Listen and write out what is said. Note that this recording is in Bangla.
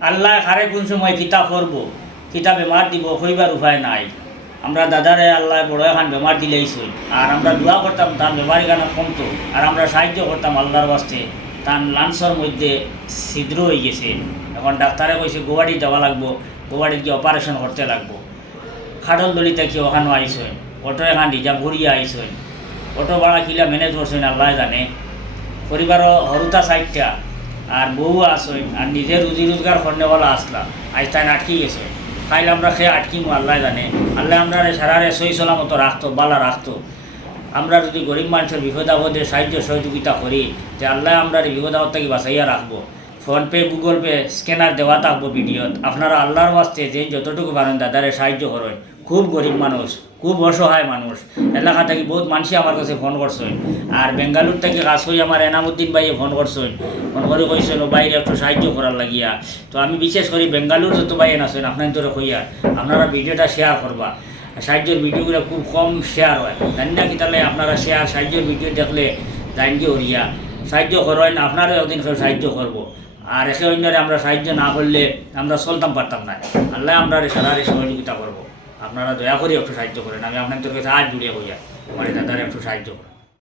আল্লাহ খারে কোন সময় কিতাব করব কিতাব বেমার দিব হইবার উপায় নাই। আমরা দাদারে আল্লাহ বড় এখন বেমার দিলেইছই, আর আমরা দোয়া করতাম তার বেমারি গান কমতো, আর আমরা সাহায্য করতাম আল্লাহর বাস্তে। তার লাঞ্চর মধ্যে ছিদ্র হয়ে গেছে, এখন ডাক্তারে কইছে গোয়াড়ি দেওয়া লাগবো, গোয়াড়ি গিয়ে অপারেশন করতে লাগবো। খাটল দলিতে কি ওখানে আইসেন, অটো এখান রিজার্ভ করিয়া আইসেন, অটো ভাড়া কিলা ম্যানেজ করছেন আল্লাহ জানে। পরিবারও হরুতা সাইডটা আর বউ আসেন, আর নিজের রুজি রোজগার করনেওয়ালা আসলাম, আজ তাই আটকি গেছে। খাইলে আমরা খেয়ে আটকিমু আল্লাহ জানে। আল্লাহ আমরা সারারে সই সলামতো রাখতো, বালা রাখতো। আমরা যদি গরিব মানুষের বিপদ আপদে সাহায্য সহযোগিতা করি, যে আল্লাহ আমরা বিপদ আপদ থেকে বাঁচাইয়া রাখবো। ফোনপে গুগল পে স্ক্যানার দেওয়া থাকবো ভিডিওত। আপনারা আল্লাহর বাস্তে যে যতটুকু পারেন দাদারে সাহায্য করেন। খুব গরিব মানুষ, খুব অসহায় মানুষ। এলাকা থেকে বহুত মানুষই আমার কাছে ফোন করছেন, আর বেঙ্গালুর থেকে কাজ করে আমার এনামুদ্দিন ভাইয়ে ফোন করছেন। ফোন করে কইছেন ও বাইরে একটু সাহায্য করার লাগিয়া। তো আমি বিশেষ করে বেঙ্গালুর যত বাইরে আছেন আপনার তোরা কইয়া আপনারা ভিডিওটা শেয়ার করবা। সাহায্যের ভিডিওগুলো খুব কম শেয়ার হয়, জানি না কি তাহলে আপনারা শেয়ার সাহায্যের ভিডিও দেখলে জানকে হরিয়া সাহায্য করেন, আপনারা একদিন সাহায্য করবো। আর এসে অন্যরে আমরা সাহায্য না করলে আমরা চলতাম পারতাম না। আল্লাহ আমরা সারারে সহযোগিতা করবো। আপনারা দয়া করে একটু সাহায্য করেন। আমি আপনাদের কাছে আজ জুড়ে হইয়া আমার দাদার একটু সাহায্য করেন।